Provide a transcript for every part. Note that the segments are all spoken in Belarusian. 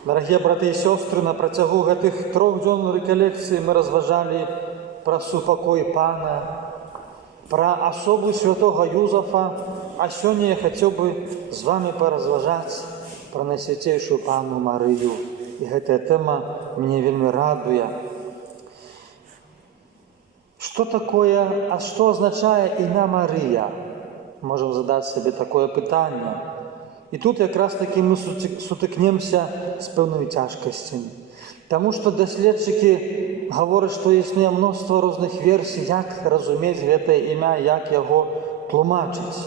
Дарагія браты і сёстры, на працягу гэтых 3 дзён рэкалекцыі мы разважалі пра супакой Пана, пра асобу святога Юзафа, а сёння я хацеў бы з вами паразважаць пра Найсвяцейшую Панну Марыю. І гэтая тэма мяне вельмі радуе. Што такое, а што азначае імя Марыя? Можам задаць сабе такое пытанне. І тут якраз такі мы сутыкнемся з пэўнымі цяжкасцямі. Таму што даследчыкі гавораць, што існуе мноства розных версій, як разумець гэтае імя, як яго тлумачыць.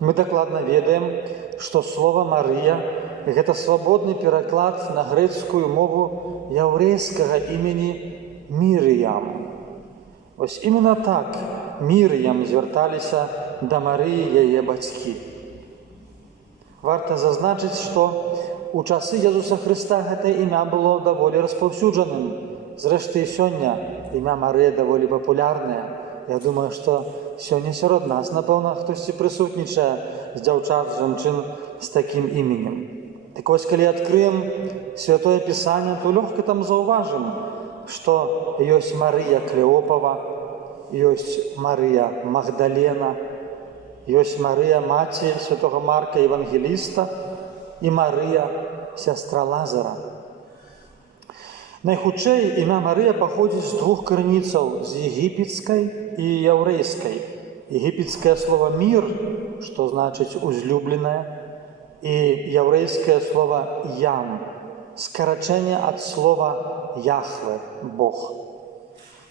Мы дакладна ведаем, што слова Марыя – гэта свабодны пераклад на грэцкую мову яўрэйскага імені Мірыям. Вось іменно так Мірыям звярталіся да Марыі яе бацькі. Варта зазначыць, што ў часы Езуса Хрыста гэтае імя было даволі распаўсюджаным. Зрэшты, і сёння імя Марыя даволі папулярнае. Я думаю, што сёння сярод нас, напэўна, хтосьці прысутнічае з дзяўчат, з жанчын з такім іменем. Так вось, калі адкрыем Святое Пісанне, то лёгка там заўважым, што ёсць Марыя Клеопава, ёсць Марыя Магдалена, ёсць Марыя, маці святога Марка Евангеліста, і Марыя, сястра Лазара. Найхутчэй імя Марыя паходзіць з 2 крыніцаў, з егіпецкай і яўрэйскай. Егіпецкае слова «мір», што значыць «узлюбленая», і яўрэйскае слова «ям», скарачэнне ад слова «Яхве», «Бог».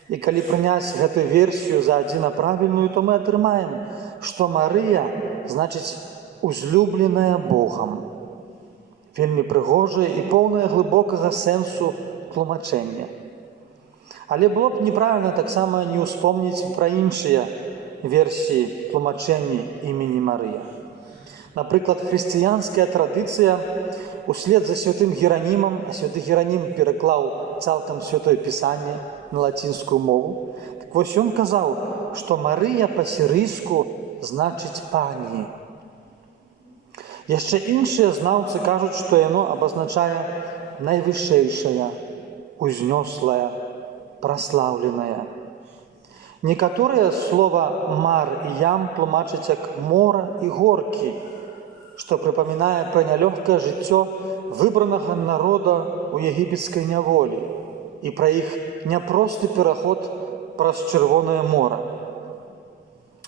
І калі прыняць гэту версію за адзіна правільную, то мы атрымаем, што Марыя значыць «узлюбленая Богам». Вельмі прыгожае і поўнае глыбокага сэнсу тлумачэння. Але было б неправільна таксама не ўспомніць пра іншыя версіі тлумачэння імені Марыя. Напрыклад, хрысціянская традыцыя услед за святым Геранімам, а святы Геранім пераклаў цалкам Святое Пісанне на лацінскую мову, так вось ён казаў, што Марыя па-сірыйску значыць «пані». Яшчэ іншыя знаўцы кажуць, што яно абазначае найвышэйшая, узнёслая, праслаўленая. Некаторыя слова «мар» і «ям» тлумачаць як «мора» і «горкі», што прыпамінае пра нялёгкае жыццё выбранага народа ў егіпецкай няволі і пра іх няпросты пераход праз Чырвонае мора.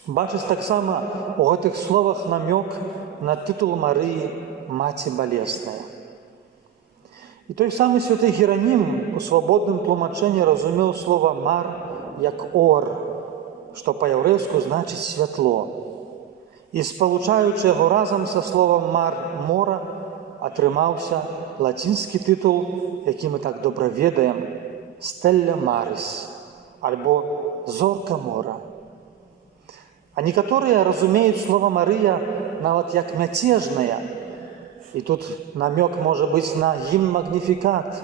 Бачыць таксама у гэтых словах намёк на тытул Марыі «маці балесная». І той самы святы Геранім у свабодным тлумачэнні разумеў слова «мар» як «ор», што па-яўрэйску значыць «святло». І спалучаючы яго разам са словам «мар» «мора» атрымаўся лацінскі тытул, які мы так добра ведаем – «Стелла Марис» альбо «Зорка мора». А некаторыя разумеюць слова «Марыя» нават як мяцежная. І тут намёк можа быць на гімн «Магніфікат»,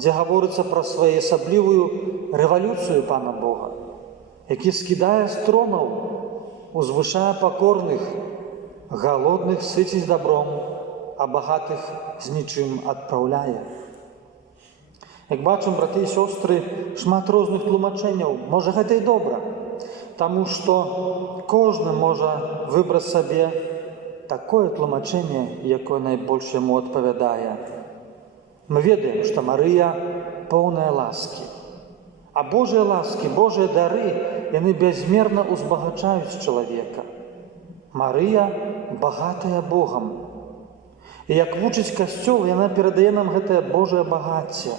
дзе гаворыцца пра своеасаблівую рэвалюцыю Пана Бога, які скідае з тронаў, узвышае пакорных, галодных сыціць добром, а багатых з нічым адпраўляе. Як бачым, браты і сёстры, шмат розных тлумачэнняў. Можа, гэта і добра, таму што кожны можа выбраць сабе такое тлумачэнне, якое найбольш яму адпавядае. Мы ведаем, што Марыя поўная ласкі. А Божыя ласкі, Божыя дары, яны бязмерна узбагачаюць чалавека. Марыя багатая Богам. І як вучыць Касцёл, яна перадае нам гэтае Божае багацце.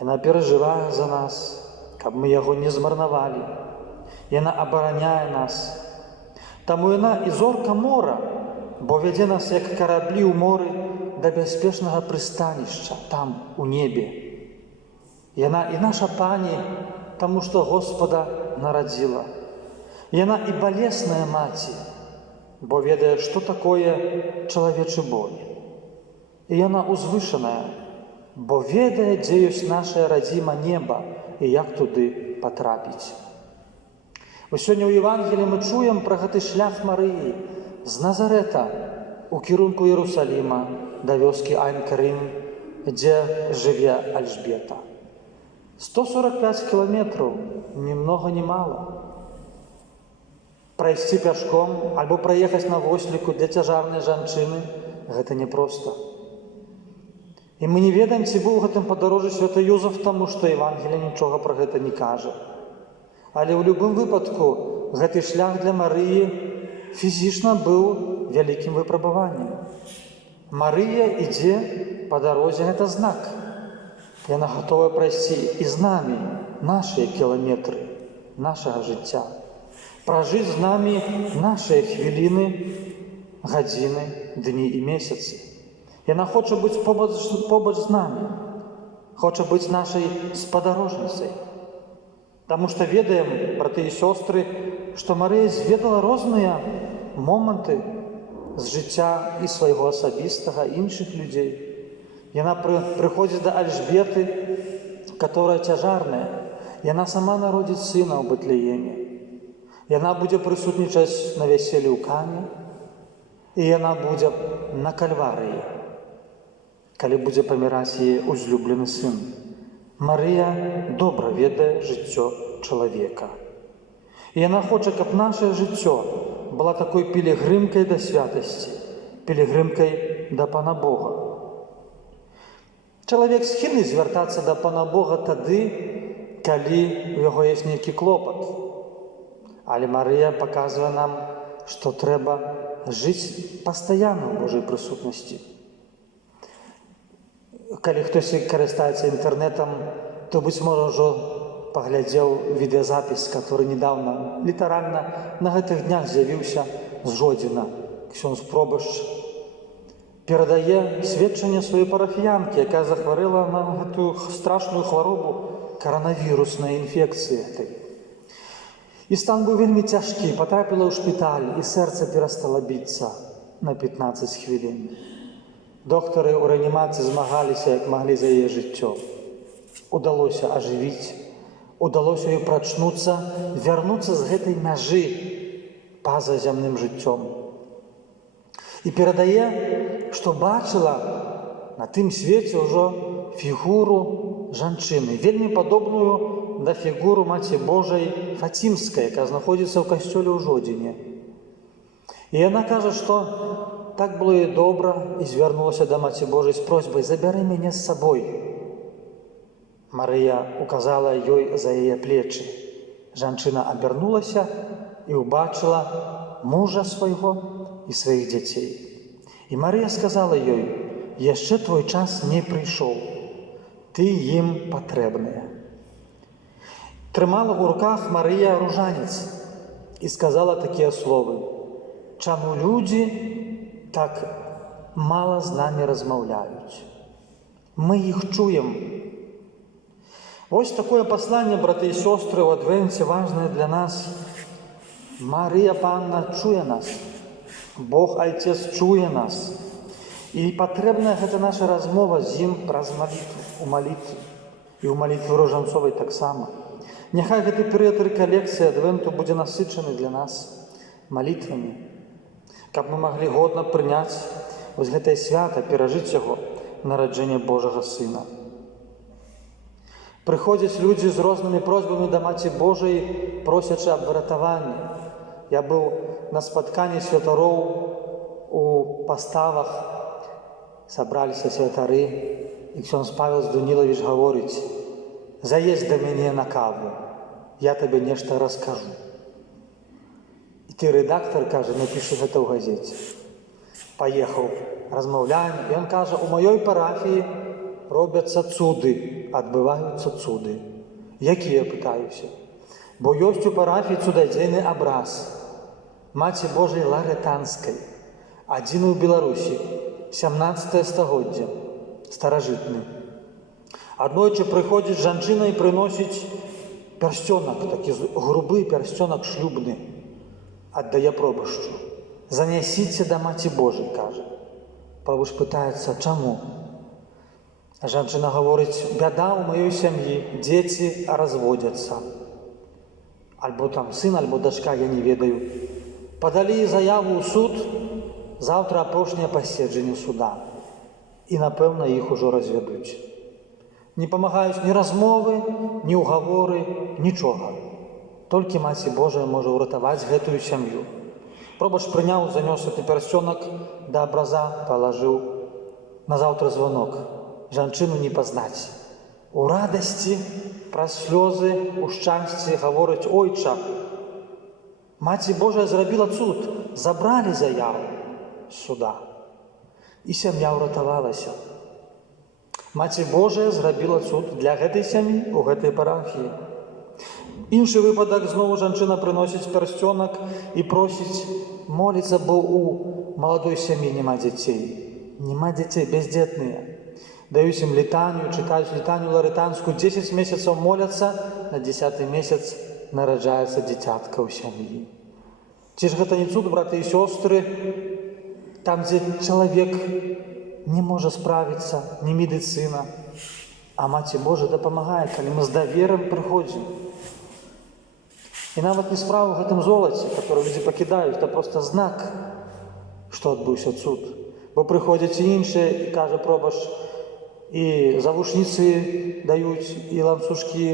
Яна перажывае за нас, каб мы яго не змарнавалі. Яна абараняе нас. Таму яна і зорка мора, бо вядзе нас як караблі ў моры да бяспечнага прыстанішча, там, у небе. Яна і наша пані, таму што Господа нарадзіла. Яна і балесная маці, бо ведае, што такое чалавечы боль. І яна узвышаная, бо ведае, дзе ёсць нашае радзіма неба і як туды патрапіць. Вось сёння ў Евангеліі мы чуем пра гэты шлях Марыі з Назарэта у кірунку Іерусаліма да вёскі Айн-Карым, дзе жыве Альжбета. 145 кіламетраў, ні многа, ні мала. Прайсці пяшком альбо праехаць на восліку для цяжарнай жанчыны – гэта непроста. І мы не ведаем, ці быў у гэтым падарожжы святы Юзаф, таму што Евангелие нічога пра гэта не кажа. Але ў любым выпадку гэты шлях для Марыі фізічна быў вялікім выпрабаваннем. Марыя ідзе па дарозе, гэта знак. Яна гатовая прайсці і з намі нашыя кіламетры, нашага жыцця. Пражыць з намі нашыя хвіліны, гадзіны, дні і месяцы. Яна хоча быць побач з намі, хоча быць нашай спадарожніцай. Таму што ведаем, браты і сёстры, што Марыя зведала розныя моманты з жыцця і свайго асабістага, іншых людзей. Яна прыходзіць да Альжбеты, которая цяжарная. Яна сама народзіць сына ў Бэтлееме. Яна будзе прысутнічаць на вяселлі ў Кані, і яна будзе на Кальварыі, калі будзе паміраць яе узлюблены сын. Марыя добра ведае жыццё чалавека. І яна хоча, каб нашае жыццё была такой пілігрымкай да святасці, пілігрымкай да Пана Бога. Чалавек схільны звяртацца да Пана Бога тады, калі у яго ёсць нейкі клопат. Але Марыя паказвае нам, што трэба жыць пастаянна ў Божай прысутнасці. Калі хтось карыстаецца інтэрнетам, то, быць можа, ўжо паглядзеў відэазапіс, который недавно, літаральна, на гэтых днях з'явіўся з Жодзіна. Ксёндз пробашч перадае сведчанне сваёй парафіянкі, якая захварэла на гэтую страшную хваробу каранавіруснай інфекцыі. І стан быў вельмі цяжкі, патрапіла ў шпіталь, і сэрца перастала біцца на 15 хвілін. Доктары ў рэанімацыі змагаліся, як маглі, за яе жыццё. Удалося ажывіць, удалося ёй прачнуцца, вярнуцца з гэтай мяжы па-за зямным жыццём. І перадае, што бачыла на тым свеце ўжо фігуру жанчыны, вельмі падобную да фігуру Маці Божай Фацімскай, якая знаходзіцца ў касцёле ў Жодзіне. І яна кажа, што так было і добра, і звярнулася да Маці Божай з просьбай: «Забяры мяне з сабой». Марыя указала ёй за яе плечы. Жанчына абярнулася і ўбачыла мужа свайго і сваіх дзяцей. І Марыя сказала ёй: «Яшчэ твой час не прыйшоў, ты ім патрэбная». Трымала ў руках Марыя ружанец і сказала такія словы: «Чаму людзі так мала з намі размаўляюць? Мы іх чуем». Вось такое пасланне, браты і сёстры, ў адвенце важнае для нас. Марыя Панна чуе нас, Бог Айцец чуе нас. І патрэбная гэта наша размова з ім праз малітву, у малітве, і ў малітве ружанцовай таксама. Няхай гэты перыяд рэкалекцыі адвенту будзе насычаны для нас малітвамі, каб мы маглі годна прыняць вось гэтае свята, перажыць яго, нараджэнне Божага Сына. Прыходзяць людзі з рознымі просьбамі да Маці Божай, просячы аб выратаванні. Я быў на спатканні святароў у паставах, сабраліся святары, і ксёндз Павел Здунілавіч гаворыць: «Заедзь да мяне на каву, я табе нешта раскажу». І ты, рэдактар, кажа, напішы гэта ў газеце. Паехаў, размаўляем, і ён кажа: «У маёй парафіі робяцца цуды, адбываюцца цуды». Якія, пытаюся? Бо ёсць у парафіі цудадзейны абраз Маці Божай Ларэтанскай, адзіны ў Беларусі, 17 стагоддзя, старажытны. Аднойчы прыходзіць жанчына і прыносіць пярсцёнак, такі грубы пярсцёнак шлюбны, аддае пробашчу. «Занясіце да Маці Божай», кажа. Пробашч пытаецца: «Чаму?» Жанчына гаворыць: «Бяда ў маёй сям'і, дзеці разводзяцца. Альбо там сын, альбо дачка, я не ведаю. Падалі заяву ў суд, заўтра апошняе паседжанне суда. і, напэўна, іх ужо развядуць. Не памагаюць ні размовы, ні ўгаворы, нічога. Толькі Маці Божая можа ўратаваць гэтую сям'ю. Пробач прыняў, занёс гэты пярсцёнак да абраза, палажыў. Назаўтра звонок. Жанчыну не пазнаць. У радасці, праз слёзы, у шчасці гаворыць: «Ойча, Маці Божая зрабіла цуд, забралі заяву з суда». І сям'я ўратавалася. Маці Божая зрабіла цуд для гэтай сям'і у гэтай парафіі. Іншы выпадак, зноwu жанчына прыносіць пярсцёнак і просіць моліцца, бо у маладой сям'і няма дзяцей. Няма дзяцей, бяздзетныя. Даюць ім літанію, чытаюць літанію ларытанскую, 10 месяцаў моляцца, на 10-й месяц нараджаецца дзіцятка ў сям'і. Ці ж гэта не цуд, браты і сёстры? Там, дзе чалавек не можа справіцца, не медыцына, а Маці Божая дапамагае, калі мы з даверам прыходзім. І нават не справа ў гэтым золаце, которое людзі пакідаюць, это проста знак, што адбыўся цуд. Бо прыходзяць і іншыя, і кажа: «Пробач», і завушніцы даюць, і ланцужкі,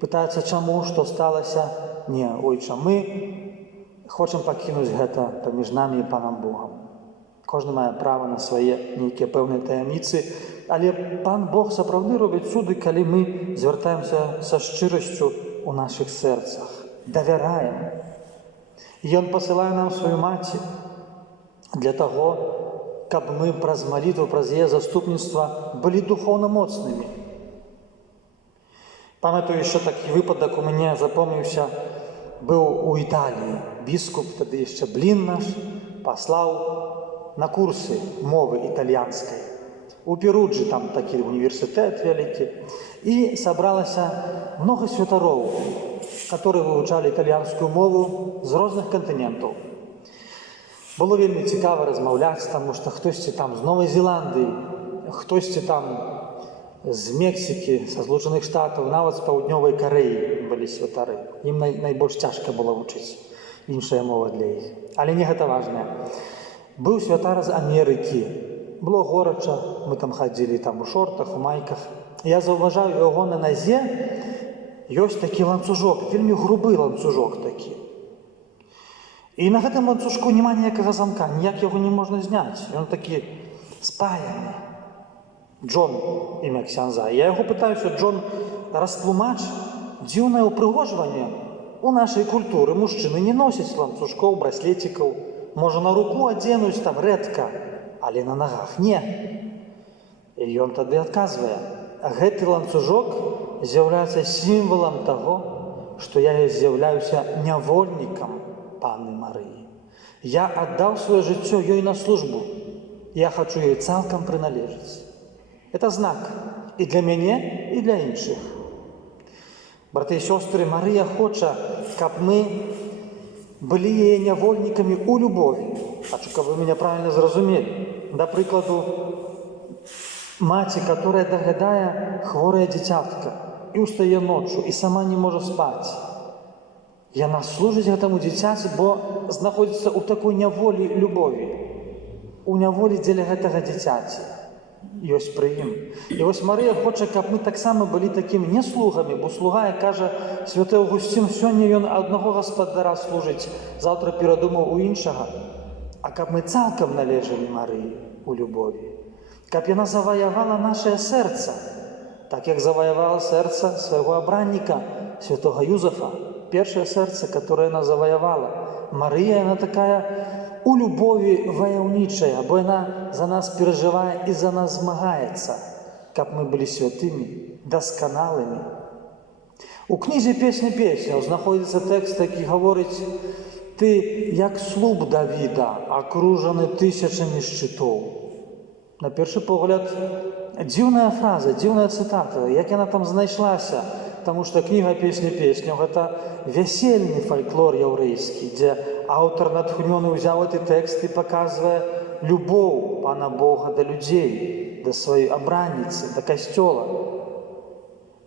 пытаюцца, чаму, што сталася. Не, ойча, мы хочам пакінуць гэта паміж намі і Панам Богам. Кожны мае права на свае нейкія пэўныя таямніцы, але Пан Бог сапраўды робіць цуды, калі мы звяртаемся са шчырасцю ў нашых сэрцах, давяраем. Ён пасылае нам сваю маці для таго, каб мы праз малітву, праз яе заступніцтва былі духоўна моцнымі. Памятаю, яшчэ такі выпадак у мяне запомніўся, быў у Італіі. Біскуп, тады яшчэ Блін наш, паслаў на курсы мовы італьянскай. У Перуджы там такі універсітэт вялікі. І сабралася многа святароў, которые вывучалі італьянскую мову з розных кантынентаў. Было вельмі цікава размаўляць, таму што хтосьці там з Новай Зеландыі, хтосьці там з Мексікі, са Злучаных Штатаў, нават з Паўднёвай Карэі былі святары. Ім найбольш цяжка было вучыць іншая мова для іх. Але не гэта важнае. Быў святар з Амерыкі. Было горача, мы там хадзілі там у шортах, у майках. Я заўважаю, у яго на назе ёсць такі ланцужок, вельмі грубы ланцужок такі. І на гэтым ланцужку няма ніякага замка, ніяк яго не можна зняць. Ён такі спаяны. Джон, імя ксяндза. Я яго пытаюся: «Джон, растлумач, дзіўнае ўпрыгожванне у нашай культуры. Мужчыны не носяць ланцужкоў, браслецікаў. Можа, на руку адзенуць там рэдка, але на нагах не». І ён тады адказвае: «Гэты ланцужок з'яўляецца сімвалам таго, што я з'яўляюся нявольнікам Панны Марыі. Я аддаў сваё жыццё ёй на службу. Я хачу ёй цалкам прыналежыць». Это знак і для мяне, і для іншых. Браты і сёстры, Марыя хоча, каб мы былі яе нявольнікамі ў любові. Хачу, каб вы мяне правільна зразумелі. Да прыкладу, маці, которая даглядае хворае дзіцятка і ўстае ноччу, і сама не можа спаць. Яна служыць гэтаму дзіцяці, бо знаходзіцца ў такой няволі любові. У няволі дзеля гэтага дзіцяці. Ёсць пры ім. І вось Марыя хоча, каб мы таксама былі такімі не слугамі, бо слуга, як кажа святы Аўгусцін, сёння ён аднаго гаспадара служыць, заўтра перадумаў у іншага. А каб мы цалкам належалі Марыі у любові. Каб яна заваявала нашае сэрца, так як заваявала сэрца свайго абранніка, святога Юзафа. Першае сэрца, которое яна заваявала. Марыя, яна такая у любові ваяўнічая, бо яна за нас перажывае і за нас змагаецца, каб мы былі святымі, дасканалымі. У кнізе «Песня песняў» знаходзіцца тэкст, які гаворыць: «Ты, як слуп Давіда, акружаны тысячамі шчытоў». На першы погляд, дзіўная фраза, дзіўная цытата, як яна там знайшлася, таму што кніга «Песня песняў» — гэта вясельны фальклор яўрэйскі, дзе аўтар натхнёны ўзяў гэты тэкст і паказвае любоў Пана Бога да людзей, да сваёй абранніцы, да касцёла.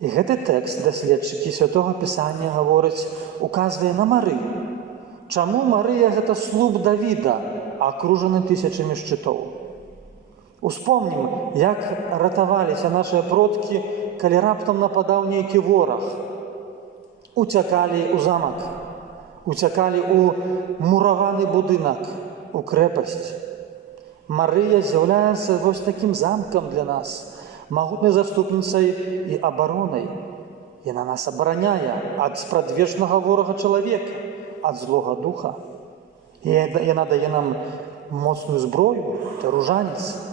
І гэты тэкст даследчыкі святога Пісання гавораць, указвае на Марыю. Чаму Марыя — гэта слуп Давіда, акружаны тысячамі шчытоў? Успомнім, як ратаваліся нашыя продкі, калі раптам нападаў нейкі вораг. Уцякалі ў замак, уцякалі ў мураваны будынак, у крэпасць. Марыя з'яўляецца вось такім замкам для нас, магутнай заступніцай і абаронай. Яна нас абараняе ад спрадвечнага ворага чалавека, ад злога духа. І яна дае нам моцную зброю, ружанец.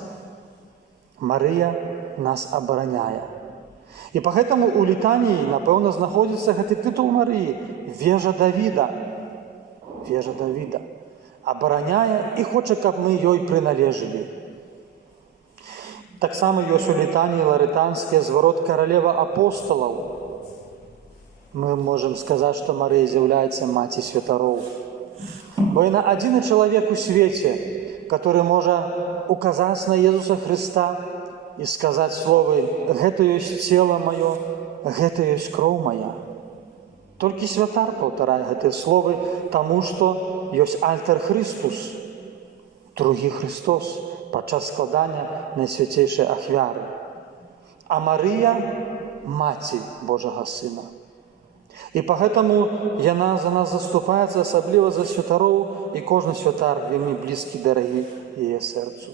Марыя нас абараняе. І па гэтаму ў літаніі, напэўна, знаходзіцца гэты тытул Марыі – вежа Давіда. Вежа Давіда. Абараняе і хоча, каб мы ёй прыналежылі. Таксама ёсць у літаніі ларытанскія зварот каралева апосталаў. Мы можам сказаць, што Марыя з'яўляецца маці святароў. Бо яна адзіны чалавек у свеце, который можа указаць на Езуса Хрыста і сказаць словы «Гэта ёсць цела маё, гэта ёсць кроў мая». Толькі святар паўтарае гэтыя словы, таму што ёсць альтар Христус, другі Христос, падчас складання найсвяцейшай ахвяры. А Марыя – маці Божага Сына. І па гэтаму яна за нас заступаецца, асабліва за святароў, і кожны святар вельмі блізкі, дарагі яе сэрцу.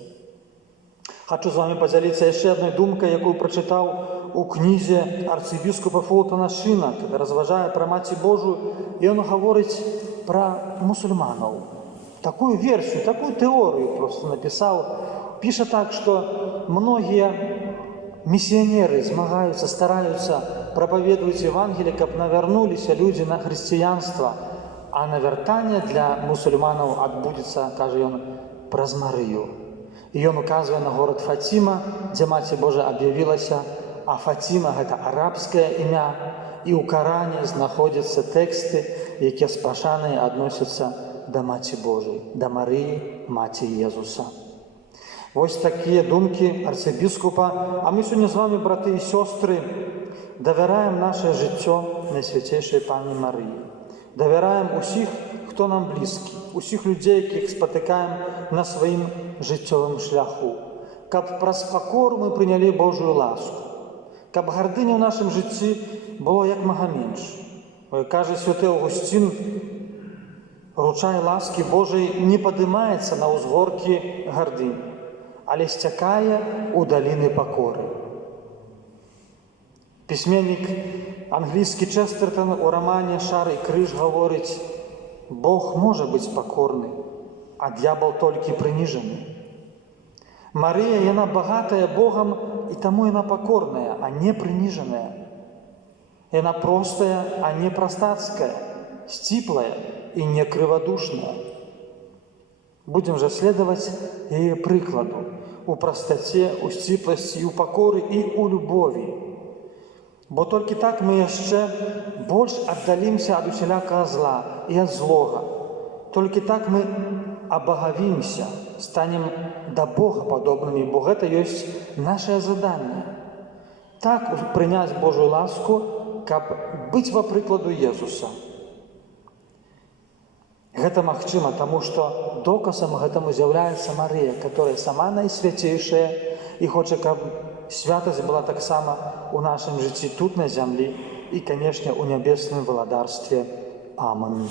Хачу з вамі падзяліцца яшчэ адной думкай, якую прачытаў у кнізе арцыбіскупа Фултона Шына, калі разважае пра Маці Божую, і ён гаворыць пра мусульманаў. Такую версію, такую тэорыю проста напісаў. Піша так, што многія місіянеры змагаюцца, стараюцца, прапаведваюць Евангелие, каб навярнуліся людзі на хрысціянства, а навяртанне для мусульманаў адбудзецца, кажа ён, праз Марыю. І ён указвае на горад Фаціма, дзе Маці Божа аб'явілася, а Фаціма – гэта арабскае імя, і ў Каране знаходзяцца тэксты, якія спашаныя адносяцца да Маці Божай, да Марыі, Маці Езуса. Вось такія думкі арцыбіскупа, а мы сёння з вамі, браты і сёстры, давяраем наше жыццё найсвяцейшай Пані Марыі. Давяраем усіх, хто нам блізкі, усіх людзей, якіх спатыкаем на сваім жыццёвым шляху. Каб праз пакору мы прынялі Божую ласку. Каб гардыня ў нашым жыцці было як мага менш. Кажа святы Аўгусцін, ручай ласкі Божай не падымаецца на ўзгоркі гардыні, але сцякае ў даліны пакоры. Пісьменнік англійскі Честертон у рамане «Шар і крыж» гаворыць: «Бог можа быць пакорны, а д'ябал толькі прыніжаны». Марыя, яна багатая Богам, і таму яна пакорная, а не прыніжаная. Яна простая, а не прастацкая, сціплая і не крывадушная. Будзем жа следаваць яе прыкладу у прастаце, у сціпласці, у пакоры і у любові. Бо толькі так мы яшчэ больш аддалімся ад усялякага зла і ад злога. Толькі так мы абагавімся, станем да Бога падобнымі, бо гэта ёсць нашае заданне. Так прыняць Божую ласку, каб быць ва прыкладу Езуса. Гэта магчыма, таму што доказам гэтаму з'яўляецца Марыя, которая сама найсвяцейшая і хоча, каб святасць была таксама у нашым жыцці тут на зямлі і, канешне, у нябесным валадарстве. Амэн.